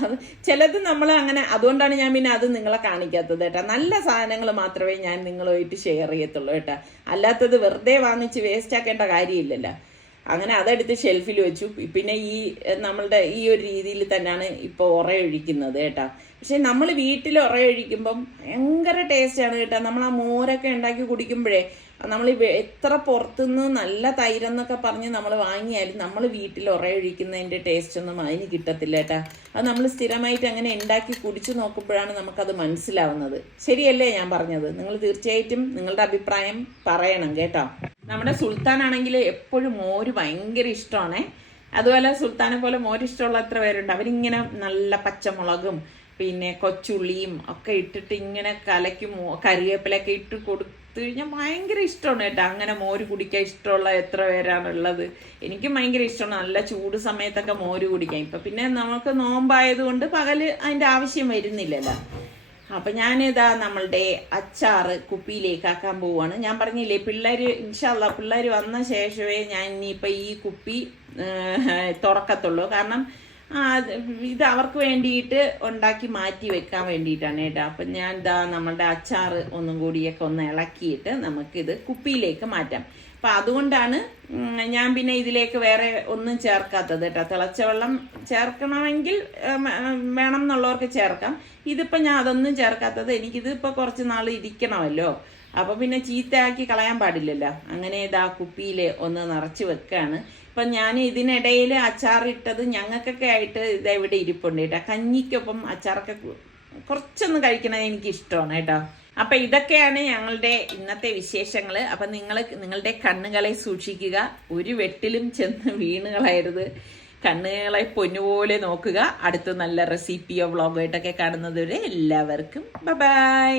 ചിലത് നമ്മൾ അങ്ങനെ, അതുകൊണ്ടാണ് ഞാൻ പിന്നെ അത് നിങ്ങളെ കാണിക്കാത്തത് കേട്ടാ. നല്ല സാധനങ്ങൾ മാത്രമേ ഞാൻ നിങ്ങളുമായിട്ട് ഷെയർ ചെയ്യത്തുള്ളൂ കേട്ടാ. അല്ലാത്തത് വെറുതെ വാങ്ങിച്ച് വേസ്റ്റ് ആക്കേണ്ട കാര്യമില്ലല്ലോ. അങ്ങനെ അതെടുത്ത് ഷെൽഫിൽ വെച്ചു. പിന്നെ ഈ നമ്മളുടെ ഈ ഒരു രീതിയിൽ തന്നെയാണ് ഇപ്പോൾ ഉറയൊഴിക്കുന്നത് കേട്ടാ. പക്ഷെ നമ്മൾ വീട്ടിൽ ഉറയൊഴിക്കുമ്പം ഭയങ്കര ടേസ്റ്റാണ് കേട്ടോ. നമ്മൾ ആ മോരൊക്കെ ഉണ്ടാക്കി കുടിക്കുമ്പോഴേ, നമ്മൾ എത്ര പുറത്തുനിന്ന് നല്ല തൈരെന്നൊക്കെ പറഞ്ഞ് നമ്മൾ വാങ്ങിയാലും നമ്മൾ വീട്ടിൽ ഉറയൊഴിക്കുന്നതിൻ്റെ ടേസ്റ്റ് ഒന്നും അതിന് കിട്ടത്തില്ല കേട്ടാ. അത് നമ്മൾ സ്ഥിരമായിട്ട് അങ്ങനെ ഉണ്ടാക്കി കുടിച്ചു നോക്കുമ്പോഴാണ് നമുക്കത് മനസ്സിലാവുന്നത്. ശരിയല്ലേ ഞാൻ പറഞ്ഞത്? നിങ്ങൾ തീർച്ചയായിട്ടും നിങ്ങളുടെ അഭിപ്രായം പറയണം കേട്ടോ. നമ്മുടെ സുൽത്താനാണെങ്കിൽ എപ്പോഴും മോര് ഭയങ്കര ഇഷ്ടമാണേ. അതുപോലെ സുൽത്താനെ പോലെ മോര് ഇഷ്ടമുള്ള എത്ര പേരുണ്ട്. അവരിങ്ങനെ നല്ല പച്ചമുളകും പിന്നെ കൊച്ചുള്ളിയും ഒക്കെ ഇട്ടിട്ട് ഇങ്ങനെ കലക്കി കറിവേപ്പിലൊക്കെ ഇട്ട് കൊടുത്തു കഴിഞ്ഞാൽ ഭയങ്കര ഇഷ്ടമാണ് കേട്ടോ. അങ്ങനെ മോര് കുടിക്കാൻ ഇഷ്ടമുള്ള എത്ര പേരാണുള്ളത്? എനിക്കും ഭയങ്കര ഇഷ്ടമാണ് നല്ല ചൂട് സമയത്തൊക്കെ മോര് കുടിക്കാൻ. ഇപ്പം പിന്നെ നമുക്ക് നോമ്പായതുകൊണ്ട് പകല് അതിൻ്റെ ആവശ്യം വരുന്നില്ലല്ലോ. അപ്പം ഞാനിതാ നമ്മളുടെ അച്ചാറ് കുപ്പിയിലേക്ക് ആക്കാൻ പോവുകയാണ്. ഞാൻ പറഞ്ഞില്ലേ പിള്ളേർ ഇൻഷാല്ലാ പിള്ളേർ വന്ന ശേഷമേ ഞാൻ ഇനിയിപ്പോൾ ഈ കുപ്പി തുറക്കത്തുള്ളൂ. കാരണം ഇത് അവർക്ക് വേണ്ടിയിട്ട് ഉണ്ടാക്കി മാറ്റി വെക്കാൻ വേണ്ടിയിട്ടാണ് കേട്ടോ. അപ്പം ഞാൻ ഇതാ നമ്മളുടെ അച്ചാറ് ഒന്നും കൂടിയൊക്കെ ഒന്ന് ഇളക്കിയിട്ട് നമുക്കിത് കുപ്പിയിലേക്ക് മാറ്റാം. അപ്പം അതുകൊണ്ടാണ് ഞാൻ പിന്നെ ഇതിലേക്ക് വേറെ ഒന്നും ചേർക്കാത്തത് കേട്ടോ. തിളച്ച വെള്ളം ചേർക്കണമെങ്കിൽ വേണം എന്നുള്ളവർക്ക് ചേർക്കാം. ഇതിപ്പോൾ ഞാൻ അതൊന്നും ചേർക്കാത്തത്. എനിക്കിത് ഇപ്പോൾ കുറച്ച് നാൾ ഇരിക്കണമല്ലോ. അപ്പോൾ പിന്നെ ചീത്തയാക്കി കളയാൻ പാടില്ലല്ലോ. അങ്ങനെ ഇതാ കുപ്പിയിൽ ഒന്ന് നിറച്ച് വെക്കുകയാണ്. ഇപ്പം ഞാൻ ഇതിനിടയിൽ അച്ചാറിട്ടത് ഞങ്ങൾക്കൊക്കെ ആയിട്ട് ഇതെവിടെ ഇരിപ്പുണ്ട് കേട്ടോ. കഞ്ഞിക്കൊപ്പം അച്ചാറൊക്കെ കുറച്ചൊന്ന് കഴിക്കണത് എനിക്ക് ഇഷ്ടമാണ് കേട്ടോ. അപ്പം ഇതൊക്കെയാണ് ഞങ്ങളുടെ ഇന്നത്തെ വിശേഷങ്ങൾ. അപ്പം നിങ്ങളുടെ കണ്ണുകളെ സൂക്ഷിക്കുക, ഒരു വെട്ടിലും ചെന്ന് വീണുകളായിരുത്. കണ്ണുകളെ പൊന്നുപോലെ നോക്കുക. അടുത്ത നല്ല റെസിപ്പിയോ വ്ളോഗോ ആയിട്ടൊക്കെ കാണുന്നത് വരെ എല്ലാവർക്കും ബൈ.